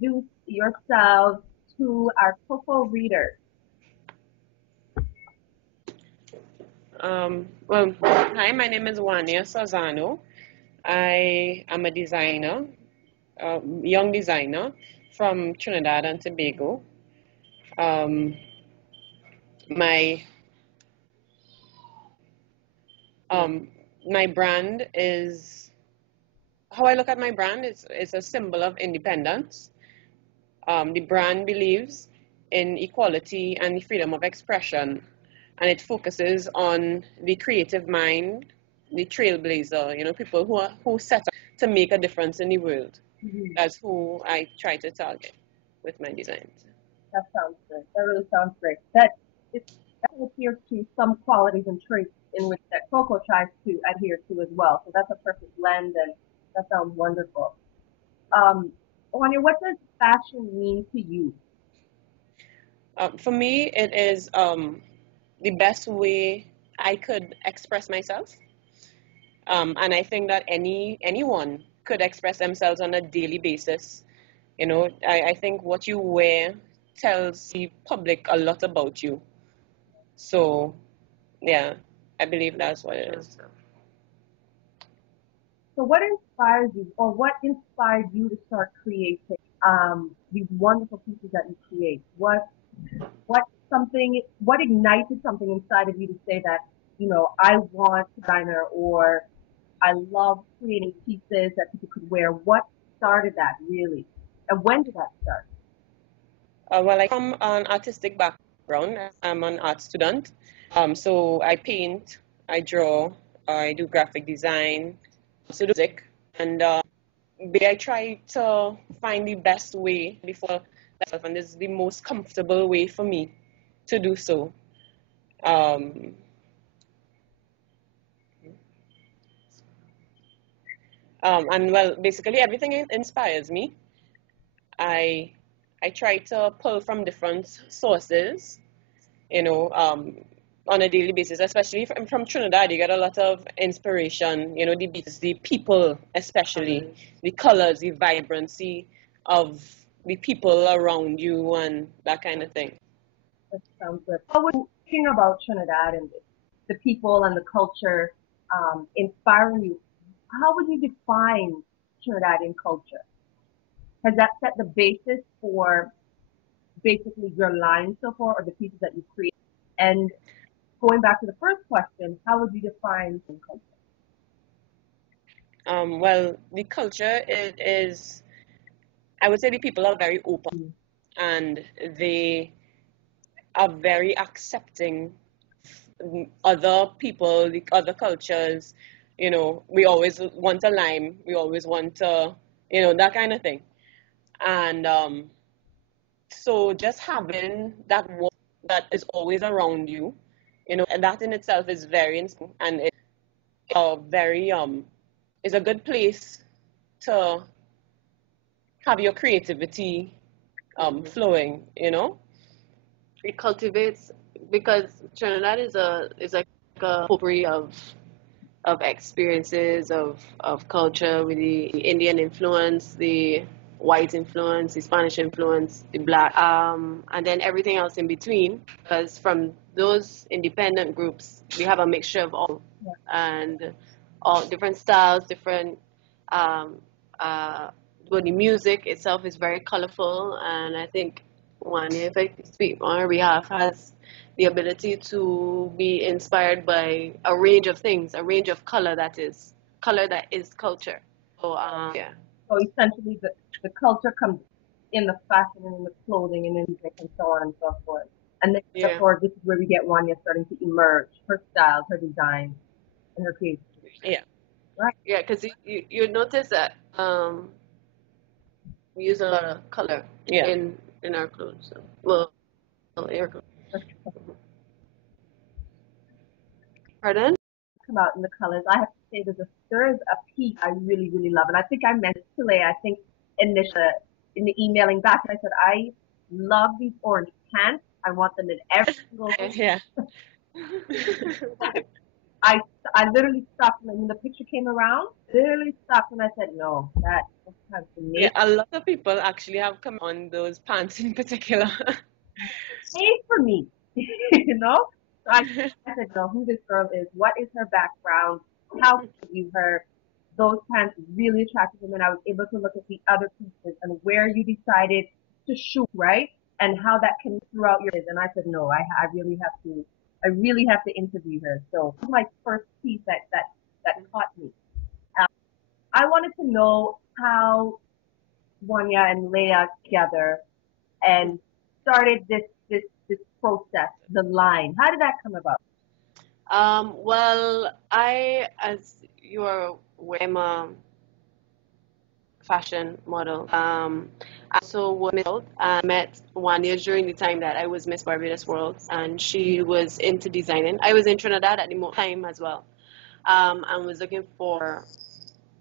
introduce yourselves to our COCO readers? Hi, my name is Nwannia. I am a designer, young designer from Trinidad and Tobago. Um, my my brand is how I look at my brand is a symbol of independence. The brand believes in equality and the freedom of expression, and it focuses on the creative mind, the trailblazer, people who set out to make a difference in the world. Mm-hmm. That's who I try to target with my designs. That sounds great. That really sounds great. That adheres to some qualities and traits in which that Coco tries to adhere to as well. So that's a perfect blend, and that sounds wonderful. Nwannia, what does fashion mean to you? For me, it is the best way I could express myself. And I think that anyone could express themselves on a daily basis. I think what you wear tells the public a lot about you. So, yeah, I believe that's what it is. So what inspires you, or what inspired you to start creating these wonderful pieces that you create? What ignited something inside of you to say that, I want designer, or I love creating pieces that people could wear? What started that really? And when did that start? Well, I come an artistic background. I'm an art student. So I paint, I draw, I do graphic design, also do music, and I try to find the best way before myself, and this is the most comfortable way for me to do so. Um, and well, basically everything inspires me. I I try to pull from different sources, you know, um, on a daily basis, especially from Trinidad. You get a lot of inspiration, the beats, the people, especially the colors, the vibrancy of the people around you, and that kind of thing. That sounds good. How would thinking about Trinidad and the people and the culture inspiring you? How would you define Trinidadian culture? Has that set the basis for basically your line so far, or the pieces that you create? And going back to the first question, how would you define culture? Well, the culture is, I would say the people are very open and they are very accepting other people, the other cultures. We always want a lime, we always want to, that kind of thing. And so just having that warmth that is always around you, and that in itself is very inspiring, and it's very is a good place to have your creativity flowing. It cultivates because Trinidad is like a potpourri of experiences of culture with the Indian influence, the white influence, the Spanish influence, the black, and then everything else in between. Because from those independent groups, we have a mixture of all and all different styles, different. Um, but the music itself is very colorful, and I think one, if I speak on our behalf, has the ability to be inspired by a range of things, a range of color that is culture. So yeah. So essentially, the culture comes in the fashion and in the clothing and in music and so on and so forth. And then, Yeah. therefore, this is where we get Wanya starting to emerge, her styles, her design, and her creativity. Yeah. Right. Yeah, because you notice that we use a lot of color Yeah. in our clothes. So, well, in our clothes. Pardon? Come out in the colors. I have to say there is a piece I really, really love. And I think I mentioned today, I think initially in the emailing back, I said, I love these orange pants. I want them in every single Yeah. I, I literally stopped when the picture came around. Literally stopped and I said, no, that's Yeah, transformation. a lot of people actually have come on those pants in particular. Made for me, you know. So I said, no, who this girl is, what is her background, how can I view her. Those pants really attracted me, and I was able to look at the other pieces and where you decided to shoot, right, and how that can throughout your. And I said, no, I really have to interview her. So that was my first piece that caught me. Um, I wanted to know how Wanya and Leia together and started this process, the line. How did that come about? Well, as you are aware, I'm a fashion model. I also was Miss World. I met Nwannias during the time that I was Miss Barbados World, and she was into designing. I was in Trinidad at the time as well, and was looking for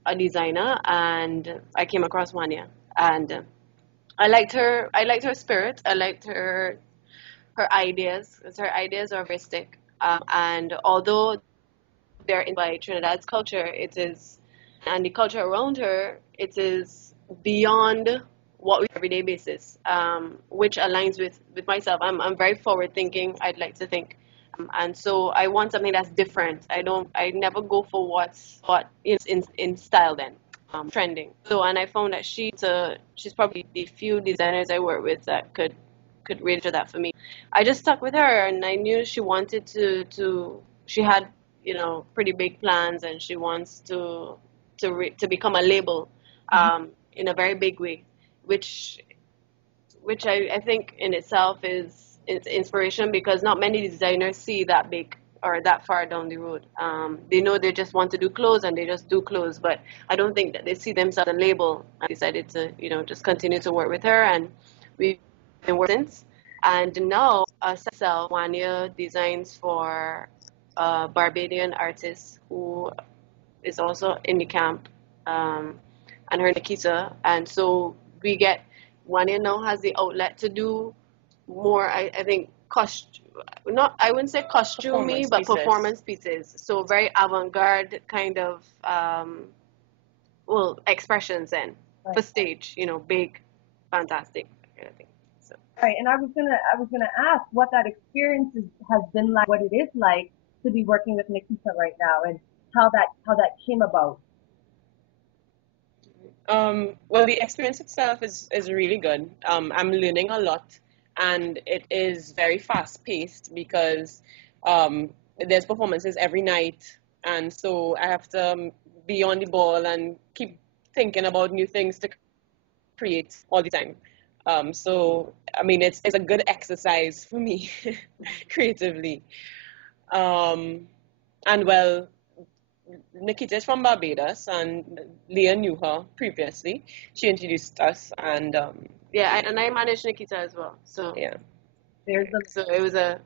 a designer, and I came across Nwannia, and I liked her. I liked her spirit. I liked her ideas, because her ideas are artistic. And although they're in by Trinidad's culture, it is, and the culture around her, it is beyond what we do on an everyday basis, which aligns with myself. I'm very forward thinking. I'd like to think. And so I want something that's different. I never go for what is in style then, trending. So, and I found that she's probably the few designers I work with that could really do that for me. I just stuck with her, and I knew she wanted she had, pretty big plans, and she wants to become a label, in a very big way, which I think in itself is inspiration, because not many designers see that big or that far down the road. They know they just want to do clothes, and they just do clothes, but I don't think that they see themselves as a label. I decided to, just continue to work with her, and we've been working since. And now, Nwannia designs for a Barbadian artist who is also in the camp, um, and her Nikita. And so we get, Nwannia now has the outlet to do more, I think, not, I wouldn't say costumey, Performance but pieces. performance pieces. So very avant-garde kind of, expressions then Right. for stage, big, fantastic kind of thing. So. Right. And I was gonna ask what that experience has been like, what it is like to be working with Nikita right now, and how that came about. Well, the experience itself is really good. I'm learning a lot, and it is very fast paced because there's performances every night, and so I have to be on the ball and keep thinking about new things to create all the time. So I mean, it's a good exercise for me creatively. Um, and well, Nikita is from Barbados, and Leah knew her previously. She introduced us, and Yeah, and I manage Nikita as well. So, yeah. There's the so it was a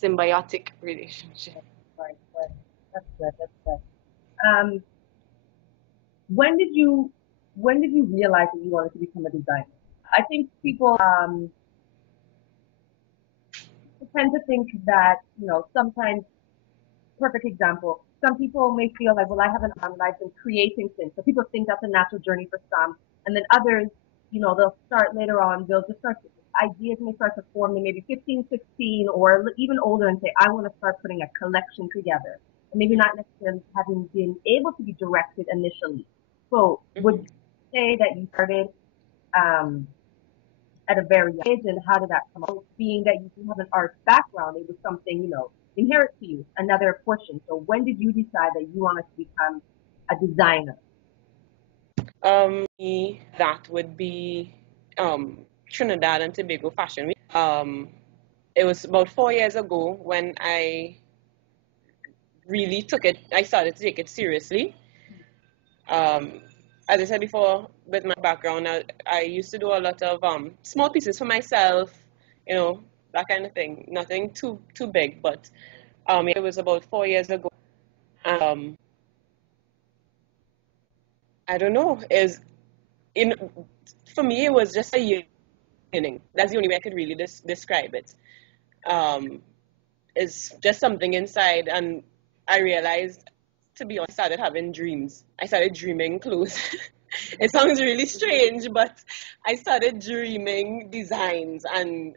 symbiotic relationship. right, right. That's good. That's good. Um, when did you when did you realize that you wanted to become a designer? I think people tend to think that, sometimes, perfect example, some people may feel like, well, I haven't I've been creating since. So people think that's a natural journey for some. And then others, they'll start later on, they'll just start, ideas may start to form in maybe 15, 16, or even older, and say, I want to start putting a collection together. And maybe not necessarily having been able to be directed initially. So would Mhm. you say that you started um, at a very young age, and how did that come about? Being that you do have an arts background, it was something, inherent to you, another portion. So when did you decide that you wanted to become a designer? That would be um, Trinidad and Tobago Fashion Week. It was about 4 years ago when I really took it. I started to take it seriously. Um, as I said before, with my background, I used to do a lot of small pieces for myself, you know, that kind of thing. Nothing too big, but it was about 4 years ago. Um, I don't know. Is in For me, it was just a yearning. That's the only way I could really describe it. Um, is just something inside, and I realized, to be honest, I started having dreams. I started dreaming clothes. It sounds really strange, but I started dreaming designs, and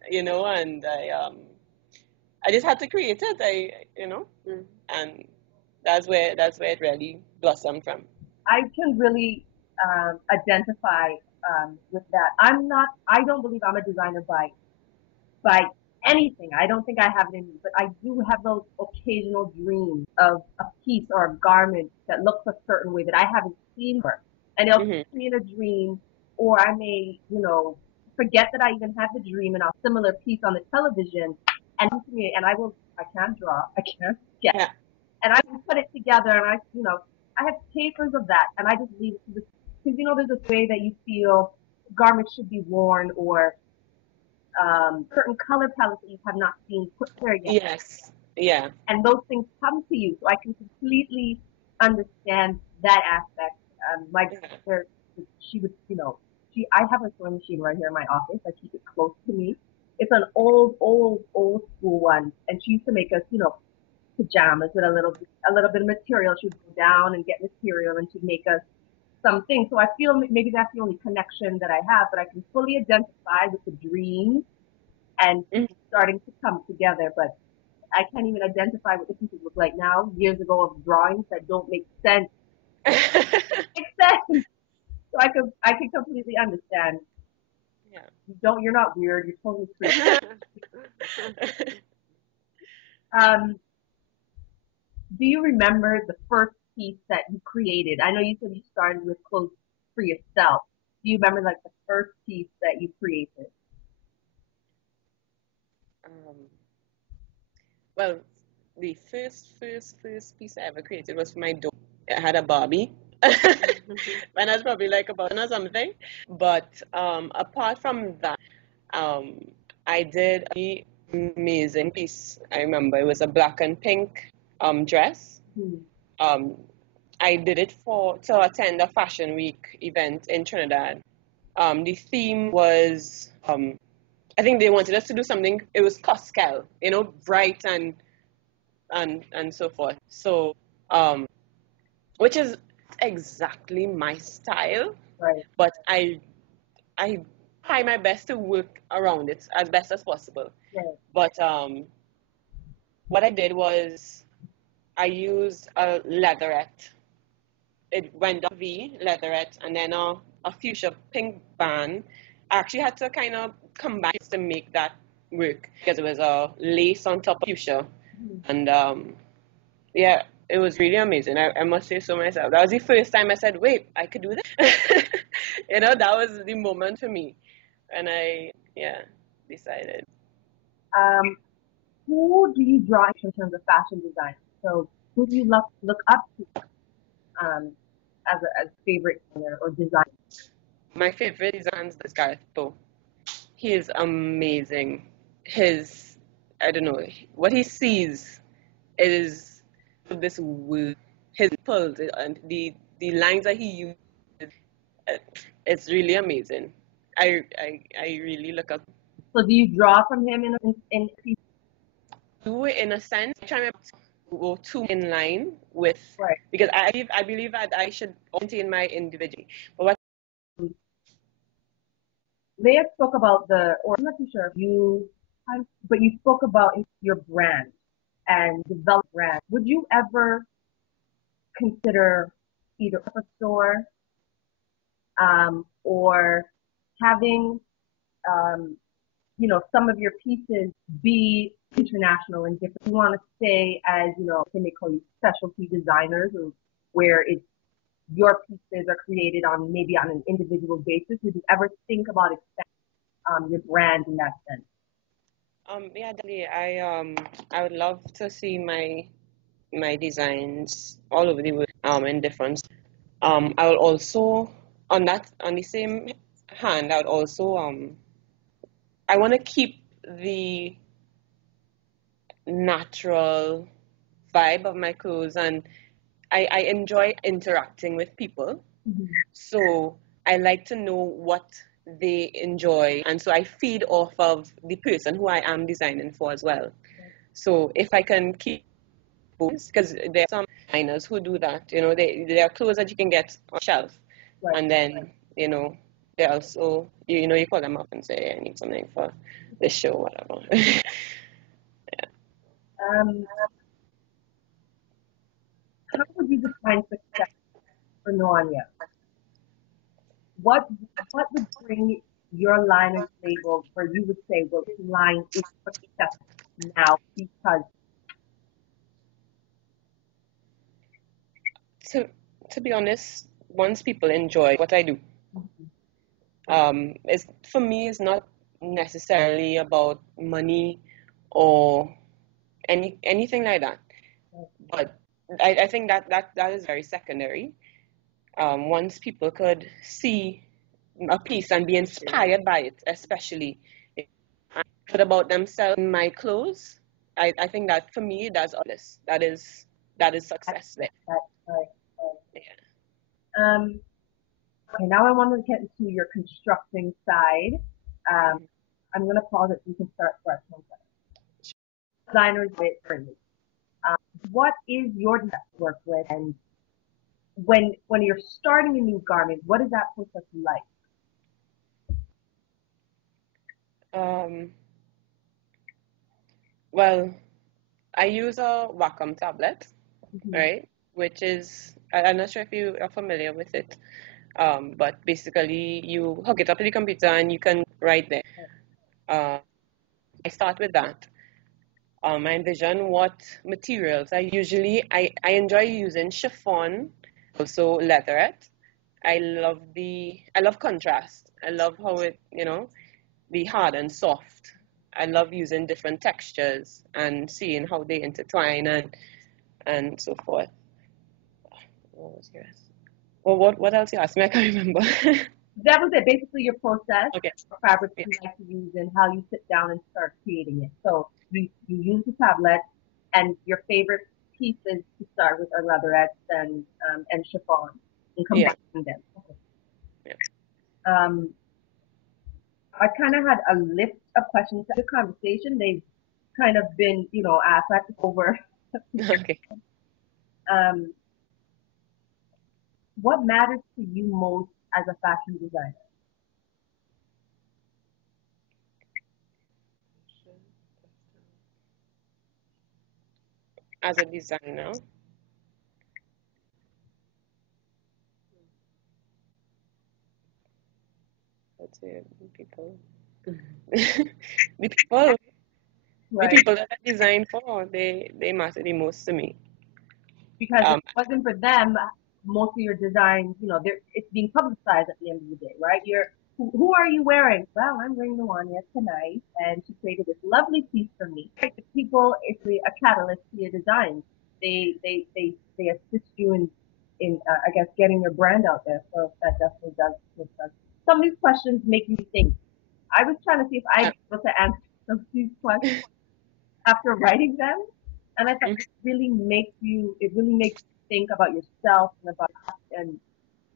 I just had to create it. And that's where it really blossomed from. I can really identify with that. I don't believe I'm a designer by anything. I don't think I have it in me, but I do have those occasional dreams of a piece or a garment that looks a certain way that I haven't seen before. And it'll Hmm. put me in a dream, or I may, forget that I even had the dream and a similar piece on the television and come to me and I can't draw, I can't sketch. Yeah. And I can put it together and I have papers of that and I just leave it to the, because there's this way that you feel garments should be worn or certain color palettes that you have not seen put there yet. Yes. Yeah. And those things come to you. So I can completely understand that aspect. My Yeah. sister, she would, I have a sewing machine right here in my office. I keep it close to me. It's an old school one. And she used to make us, pajamas with a little bit of material. She'd go down and get material and she'd make us something. So I feel maybe that's the only connection that I have, but I can fully identify with the dream and Mhm. starting to come together. But I can't even identify what the pieces look like now, years ago of drawings that don't make sense. Make sense. So I can completely understand. Yeah. You're not weird, you're totally free. Um, do you remember the first piece that you created? I know you said you started with clothes for yourself. Do you remember like the first piece that you created? um, well, the first piece I ever created was for my dog. I had a Barbie. When I was probably like about or something. But apart from that, um, I did a amazing piece. I remember it was a black and pink dress. Hmm. Um, I did it to attend a fashion week event in Trinidad. The theme was I think they wanted us to do something. It was Coscal, bright and so forth. So which is exactly my style, Right. but I try my best to work around it as best as possible. Right. But what I did was I used a leatherette. It went up V leatherette and then a fuchsia pink band. I actually had to kind of combine to make that work because it was a lace on top of fuchsia, Hmm. and yeah, it was really amazing. I must say so myself. That was the first time I said, "Wait, I could do that." That was the moment for me, and I decided. Um, who do you draw in terms of fashion design? So who do you look up to as favorite designer or designer? My favorite designer is Gareth Poe. He is amazing. His, I don't know, what he sees is this word, his pulls and the lines that he uses. uh, It's really amazing. I really look up So do you draw from him in to it in a sense. I try my best to go too in line with right? because I believe that I should maintain my individuality. But what Leah spoke about or I'm not too sure if but you spoke about your brand and develop brand. Would you ever consider either a store or having um, some of your pieces be international and different? You want to stay as, can they call you specialty designers or where it's your pieces are created on maybe on an individual basis? Would you ever think about expanding your brand in that sense? yeah, definitely. I would love to see my designs all over the world in different. I will also on the same hand I would also I want to keep the natural vibe of my clothes, and I enjoy interacting with people. Mm-hmm. So I like to know what they enjoy, and so I feed off of the person who I am designing for as well. So if I can keep both, because there are some designers who do that, there are clothes that you can get on shelf, Right. and then, they also, you call them up and say, I need something for this show, whatever. Um, how would you define success for Nwannia? What what would bring your line of label where you would say, well, this line is success now because to, to be honest, once people enjoy what I do, for me, it's not necessarily about money or anything like that. But I think that is very secondary. Once people could see a piece and be inspired by it, especially but about themselves in my clothes, I think that for me that's all this. That is success there. that's right. Yeah. Okay, now I want to get into your constructing side. Um, I'm going to pause it so you can start fresh. Designers with friendly. What is your best work with, and when you're starting a new garment, what is that process like? Um, well, I use a Wacom tablet, Mm-hmm. right? Which is, I'm not sure if you are familiar with it, but basically you hook it up to the computer and you can write there. Uh, I start with that. I envision what materials. I enjoy using chiffon, also leatherette. I love contrast. I love how it, be hard and soft. I love using different textures and seeing how they intertwine and so forth. What was yours? Well, what else you asked me? I can't remember. That was it. Basically, your process, Okay. or fabrics Yeah. you like to use, and how you sit down and start creating it. So you use the tablet, and your favorite pieces to start with are leatherettes and chiffon, and Yeah. combining them. Okay. Yeah. I kind of had a list of questions. The conversation they've kind of been, asked. I have to go over. Okay. Um, what matters to you most as a fashion designer? As a designer, let's say people, the people, the Right. people that I design for, they matter the most to me. Because if Um, it wasn't for them, most of your designs, it's being publicized at the end of the day, right? Who are you wearing? Well, I'm wearing Nwannia tonight, and she created this lovely piece for me. Right? The people, it's really a catalyst to your design. They assist you in I guess getting your brand out there. So that definitely does make sense. Some of these questions make me think. I was trying to see if I'd yeah. be able to answer some of these questions after writing them. And I thought Mhm. it really makes you think about yourself and about and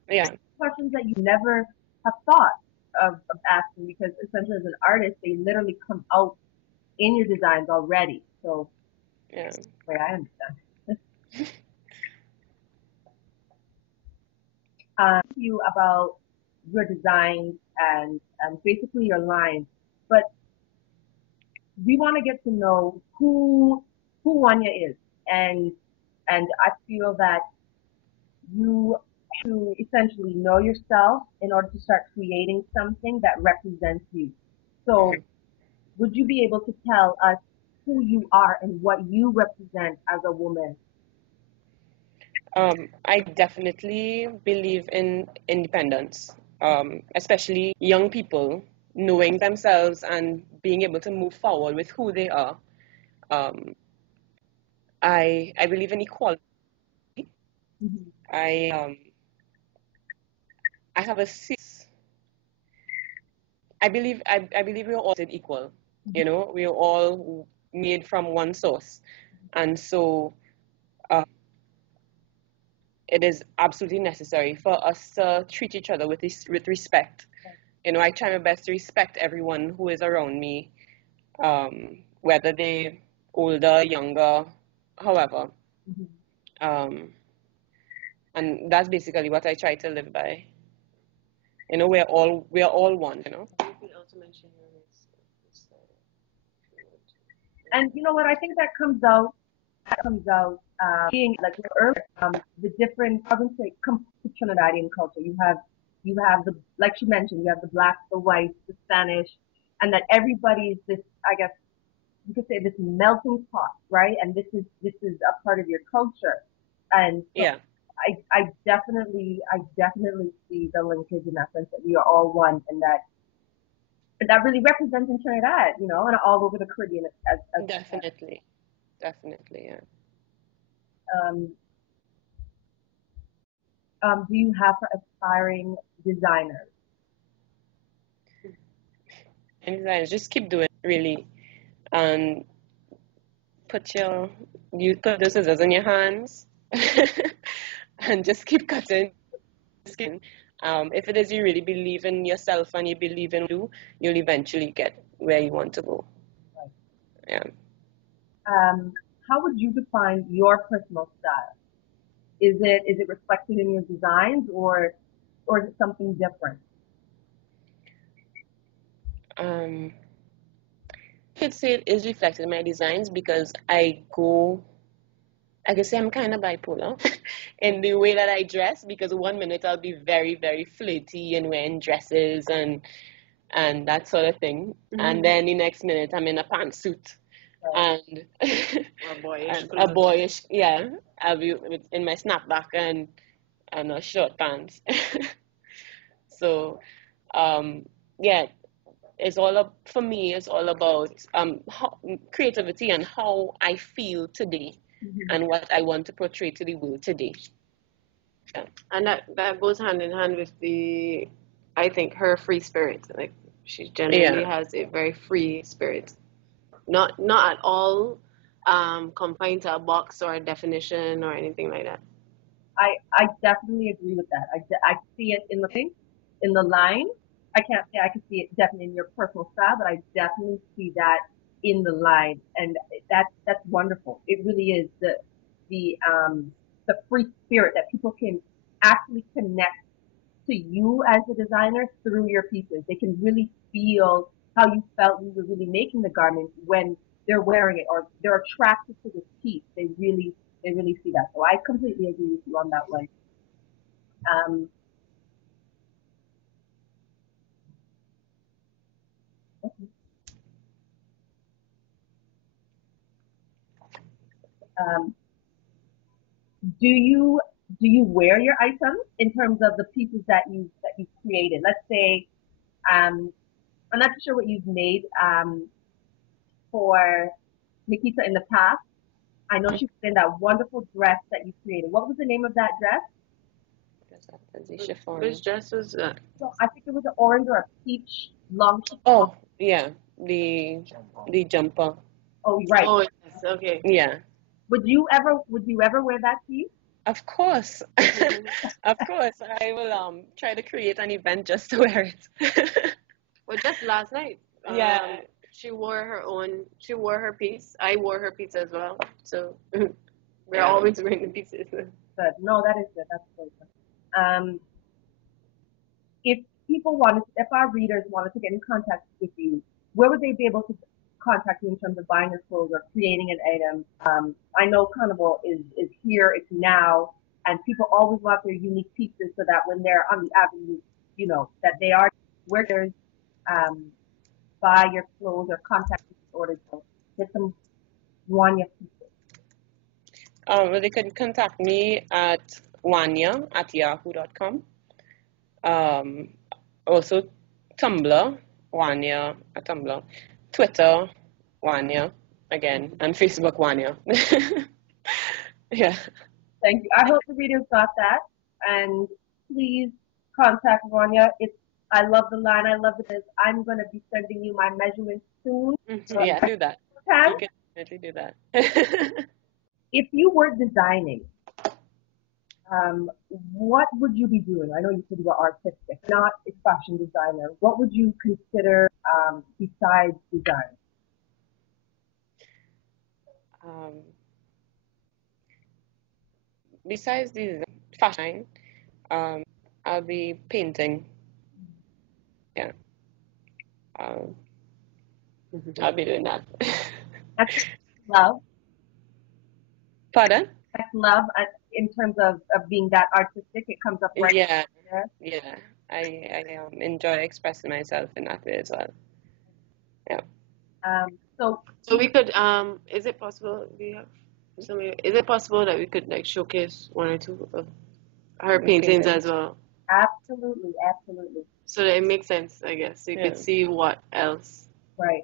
Yeah. questions that you never have thought of asking because essentially as an artist, they literally come out in your designs already. So, Yeah. the way I understand. You about your designs and basically your lines, but we want to get to know who Wanya is, and I feel that you to essentially know yourself in order to start creating something that represents you. So, Mhm. would you be able to tell us who you are and what you represent as a woman? I definitely believe in independence, especially young people knowing themselves and being able to move forward with who they are. Um, I believe in equality. Mhm. I have a I believe we're all equal. We are all made from one source, and so it is absolutely necessary for us to treat each other with respect. I try my best to respect everyone who is around me, whether they older, younger, however. Mm-hmm. And that's basically what I try to live by. You know, we're all one, you know. You could also mention your race. And you know what? I think that comes out being like earlier, the different, I would say, complete Trinidadian culture. You have the, like she mentioned, you have the blacks, the whites, the Spanish, and that everybody's this, I guess you could say, this melting pot, right? And this is a part of your culture. And so Yeah, I definitely see the linkage in that sense that we are all one, and that really represents in Trinidad, and all over the Caribbean as definitely, definitely, yeah. um, do you have for aspiring designers? And designers, just keep doing it, really, and put the scissors in your hands, and just keep cutting skin. If it is you really believe in yourself and you believe in you, you'll eventually get where you want to go. Yeah. Um, how would you define your personal style? Is it reflected in your designs, or is it something different? Um, I could say it is reflected in my designs because I could say I'm kind of bipolar in the way that I dress because one minute I'll be very, very flirty and wearing dresses and that sort of thing. And then the next minute I'm in a pantsuit Right. and Or boyish a clothes. boyish, yeah, I'll be in my snapback and a short pants. So, um, yeah, for me, it's all about creativity and how I feel today Mhm. and what I want to portray to the world today. Yeah. And that goes hand in hand with I think her free spirit. Like she genuinely Yeah. has a very free spirit. Not at all confined to a box or a definition or anything like that. I definitely agree with that. I see it in the line. I can't say I can see it definitely in your personal style, but I definitely see that in the line, and that's wonderful. It really is the free spirit that people can actually connect to you as a designer through your pieces. They can really feel how you felt you were really making the garment when they're wearing it, or they're attracted to this piece. They really see that. So I completely agree with you on that one. Um, um, do you wear your items in terms of the pieces that you created? Let's say, um, I'm not sure what you've made for Nikita in the past. I know she's in that wonderful dress that you created. What was the name of that dress? That's the chiffon. Which dress was that? So I think it was an orange or a peach long chiffon. Oh, yeah, the jumper. Oh, right. Oh yes, okay. Yeah, Would you ever wear that piece? of course. Of course, I will try to create an event just to wear it. Well, just last night, Yeah, she wore her piece. I wore her piece as well. So we're yeah. always wearing the pieces. Good. No, that is good. That's very good. If if our readers wanted to get in contact with you, where would they be able to contact you in terms of buying your clothes or creating an item? I know Carnival is here, it's now, and people always want their unique pieces so that when they're on the avenue, that they are where there's um, buy your clothes or contact you in order to get some Nwannia pieces. Well, they can contact me at Nwannia@yahoo.com. Um, Also Tumblr, Nwannia at Tumblr, Twitter, Nwannia again, and Facebook Nwannia. Yeah. Thank you. I hope the readers got that. And please contact Nwannia. I love the line. I love this. I'm going to be sending you my measurements soon. So Yeah, do that. can, You can definitely do that. if you were designing, what would you be doing? I know you said you were artistic, not a fashion designer. What would you consider besides design? Um, besides the fashion, I'll be painting. Yeah, um, I'll be doing that. That's love. Pardon? That's love in terms of being that artistic. It comes up right Yeah, there. yeah. I enjoy expressing myself in that way as well. Yeah. So So we could, is it possible, is it possible that we could like showcase one or two of her The paintings painting. as well? absolutely, absolutely. So that it makes sense, I guess. So you could Yeah. see what else Right.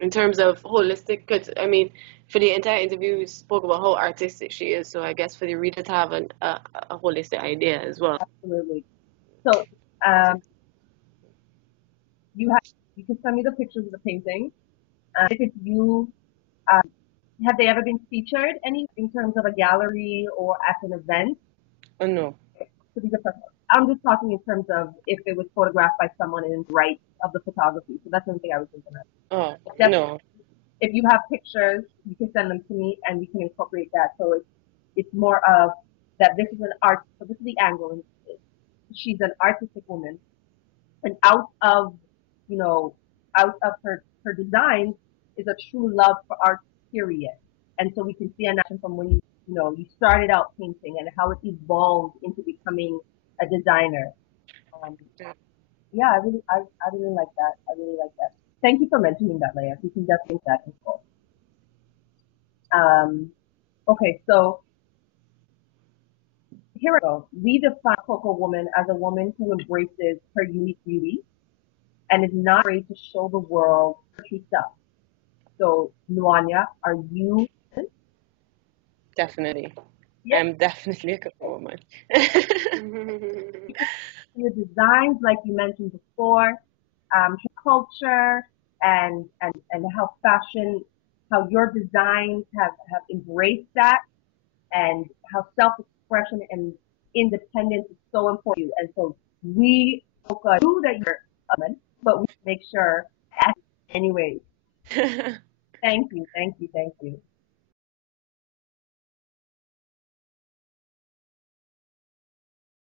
in terms of holistic. Because I mean, for the entire interview, we spoke about how artistic she is. So I guess for the reader to have a holistic idea as well. Absolutely. So um, you have you can send me the pictures of the painting. If it's you, um, have they ever been featured any in terms of a gallery or at an event? Oh no. So these are personal. I'm just talking in terms of if it was photographed by someone in the right of the photography. So that's something I was thinking of. Oh Definitely, no. if you have pictures, you can send them to me and we can incorporate that. So it's more of that this is an art. So this is the angle. She's an artistic woman, and out of you know out of her designs is a true love for art. Period. And so we can see an action from when you started out painting and how it evolved into becoming a designer. Um, yeah, I really like that. I really like that. Thank you for mentioning that, Leah. We can definitely make that info. Okay, so here we go. We define Coco woman as a woman who embraces her unique beauty and is not afraid to show the world her true self. So, Nwannia, are you? Definitely. Yes, I'm definitely a couple woman. your designs, like you mentioned before, culture and how fashion, how your designs have embraced that, and how self-expression and independence is so important to you. And so we knew that you're a woman, but we make sure, anyways. Thank you, thank you, thank you.